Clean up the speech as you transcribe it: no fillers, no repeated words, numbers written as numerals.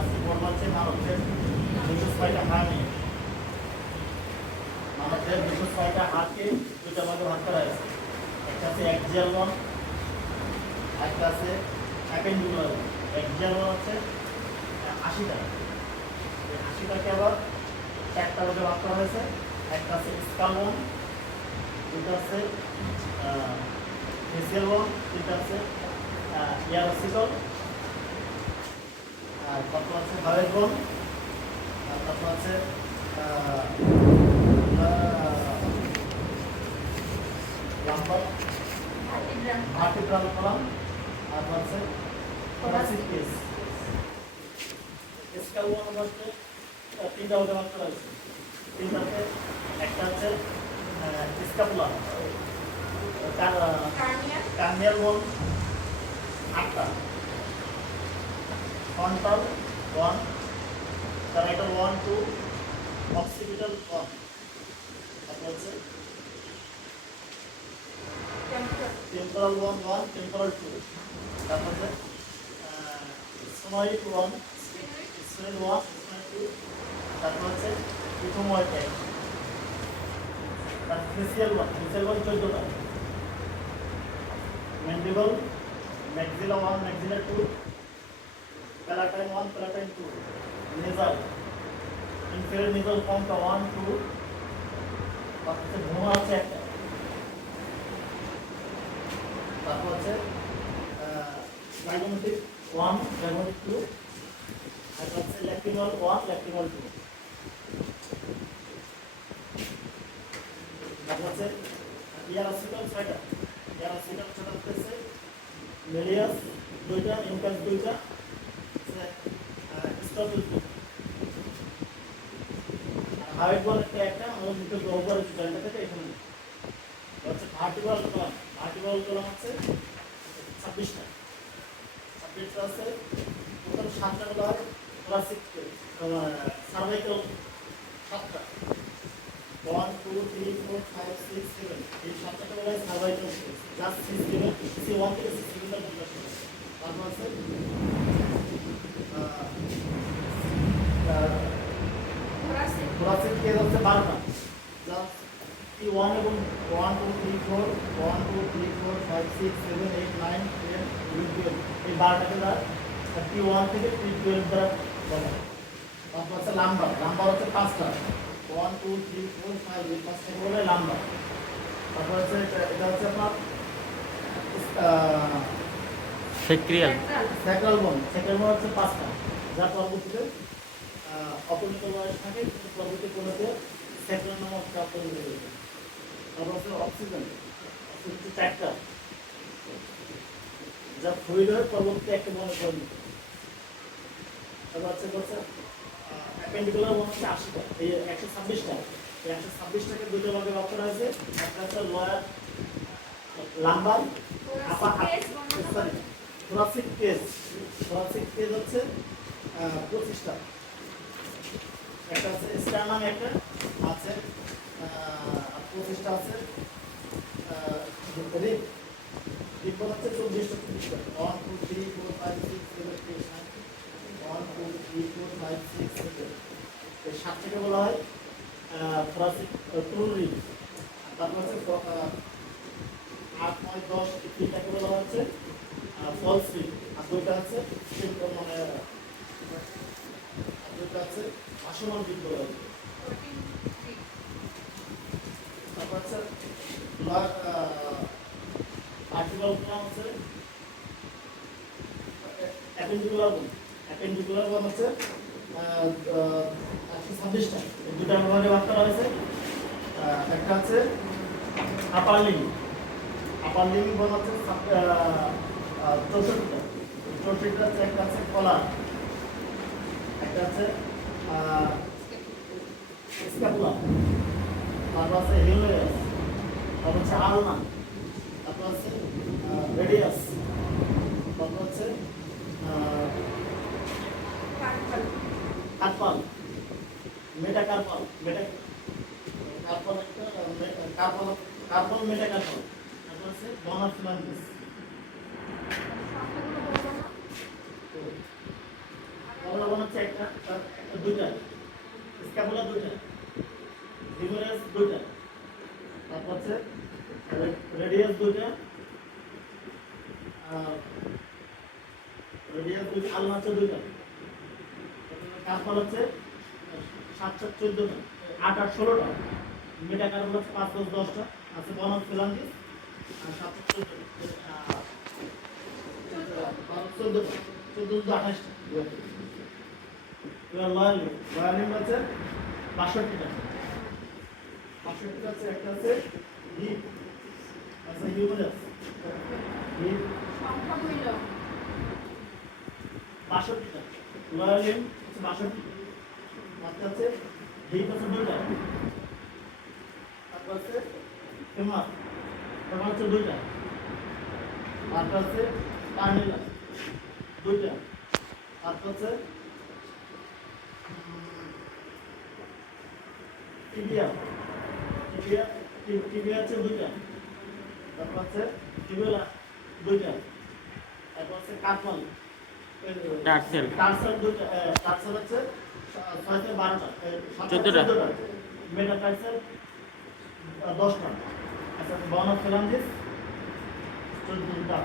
হচ্ছে মানুষের 206টা হাড় নিয়ে। মানুষের 206টা হাড়কে দুটো ভাগে ভাগ করা হয়েছে। একটা আছে অ্যাক্সিয়াল বন, একটা আছে অ্যাপেন্ডিকুলার বন। অ্যাক্সিয়াল বন হচ্ছে 80টা, এই 80টাকে আবার চারটা ভাগে ভাগ করা হয়েছে। একটা আছে স্কাল বন, দুটো আছে ফেসিয়াল বন, তিনটা আছে ইয়ারোসিকল, আর তারপর আছে হাড়ের বন, আর তারপর আছে লাম্বার ভার্টিব্রাল কলাম, আর আছে থোরাসিক কেস। স্কাল বন হচ্ছে তিনটা ভাগে ভাগ করা হয়েছে। তিনটাতে একটা আছে স্ক্যাপুলা, কার্নিয়াল বন 8টা, ফ্রন্টাল 1, প্যারাইটাল 1, 2, অক্সিপিটাল 1, তারপর হচ্ছে টেম্পোরাল 1, 1, টেম্পোরাল 2, তারপর হচ্ছে স্ফেনয়েড 1, স্ফেনয়েড 1, স্ফেনয়েড 2, তারপর হচ্ছে ইথোময়েড 1, তারপর ফেসিয়াল 1, ফেসিয়াল 1 14টা, mandible, maxilla 1, maxilla 2, palatine 1, palatine 2, nasal, inferior nasal ফর্মটা 1, 2, তারপর হচ্ছে ভ্রূণ আছে একটা, তারপর হচ্ছে জাইগোমেটিক 1, জাইগোমেটিক 2, তারপর হচ্ছে ল্যাক্রিমাল 1, ল্যাক্রিমাল 2, তারপর হচ্ছে ইয়ারোসিকল 6টা, ইয়ারোসিকল 6টা হচ্ছে মেলিয়াস 2টা, ইনকাস 2টা, স্টপিল 2, হাইট বল একটা আমাদের দুটো গহ্বরের জয়েন্টটা থেকে এখানে হচ্ছে ভার্টিব্রাল কলাম। ভার্টিব্রাল কলাম হচ্ছে 26টা, 26টা আছে। টোটাল 7টা হলো থোরাসিক সার্ভাইকাল 7টা, 1, 2, 3, 4, 5, 6, 7, এই 7টাকে বলা হয় সার্ভাইকাল ক্লাস C7, C1 থেকে C7 পর্যন্ত। তারপর আছে থোরাসিক কেস হচ্ছে 12টা, ক্লাস T1 এবং 1, 2, 3, 4, 1, 2, 3, 4, 5, 6, 7, 8, 9, 10, 11, 12, এই 12টাকে T1 থেকে T12 দ্বারা বলা। তারপর হচ্ছে লাম্বার, লাম্বার হচ্ছে 5টা, 1, 2, 3, 4, 5, এই 5টাকে বলে লাম্বার। তারপর হচ্ছে এটা হচ্ছে আপনার সেক্রিয়াল, স্যাক্রাল বোন, স্যাক্রাল বোন হচ্ছে 5টা, যা পরবর্তীতে অপরিণত বয়স থাকে কিন্তু পরবর্তী কোনোতে স্যাক্রাল নামক চাপ পরিণত হয়েছে। তারপর হচ্ছে অক্সিজেন, অক্সিজেন হচ্ছে 4টা, যা ফ্লুইড হয়ে পরবর্তীতে একটা বনে পরিণত। তারপর হচ্ছে অ্যাপেন্ডিকুলার বোন হচ্ছে 80টা, এই 126টা, এই 126টাকে দুটো ভাগে ভাগ করা হয়েছে। একটা হচ্ছে lawyer lumber, sorry thoracic case, thoracic case হচ্ছে 25টা, একটা আছে স্টার্নাম, একটা আছে 25টা আছে রিপ, রিপ হচ্ছে 24টা, 30টা, 1, 2, 3, 4, 5, 6, 7, 8, 9, 1, 2, 3, 4, 5, 6, 7, এই 7টাকে বলা হয় থোরাসিক ট্রু রিপ। তারপর হচ্ছে 8, 9, 10 এই 3টাকে বলা হচ্ছে ফলস রিপ, আর 2টা আছে মানে আর 2টা আছে ভাসমান রিপ বলা হয়। তারপর হচ্ছে আর্টিকুলার বন হচ্ছে অ্যাপেন্ডিকুলার বন, অ্যাপেন্ডিকুলার বন হচ্ছে 126টা, এই দুটা ভাগে ভাগ করা হয়েছে। একটা আছে আপার লিম্ব, আপার লিম্ব বন হচ্ছে 64টা, 64টা আছে। একটা আছে কলার, একটা আছে স্ক্যাপুলা, তারপর আছে হিউমেরাস, তারপর হচ্ছে আলনা, তারপর আছে রেডিয়াস, তারপর হচ্ছে কার্পাল, মেটাকার্পাল, কার্পাল একটা কার্পাল মেটাকার্পাল, তারপর হচ্ছে বনা ফিলান্থিস। তারপর হচ্ছে দুইটা, স্ক্যাপুলা দুইটা, হিউমেরাস দুইটা, তারপর হচ্ছে রেডিয়াস দুইটা, রেডিয়াস দুইটা, আলনা হচ্ছে দুইটা, কার্পাল হচ্ছে 7 7 14টা, 8 8 16টা, মেটাকার্পাল হচ্ছে 5 10 10টা, আছে বনাস ফিলান্থিস আর 7 14টা, 14টা, 28টা। এবার লয়ালিম আছে 62টা, 62টা আছে, একটা আছে হিপ, আছে হিউমেরাস, হিপ সংখ্যা বইল 62টা, লয়ালিম হচ্ছে 62টা, একটা আছে হিপ আছে দুইটা, তারপর আছে ফেমার, ফেমার হচ্ছে দুইটা, আরেকটা আছে কার্নেলা দুইটা, আরেকটা আছে টিবিয়া, টিবিয়া টিবিয়া আছে দুইটা, তারপর আছে টিবিওলা দুইটা, তারপর আছে কার্পাল, টার্সেল টার্সাল দুইটা, টার্সাল আছে 6 থেকে 12টা, 14টা। মেটাটার্সাল 10টা, আচ্ছা বনাস ফিলান্থিস 14টা।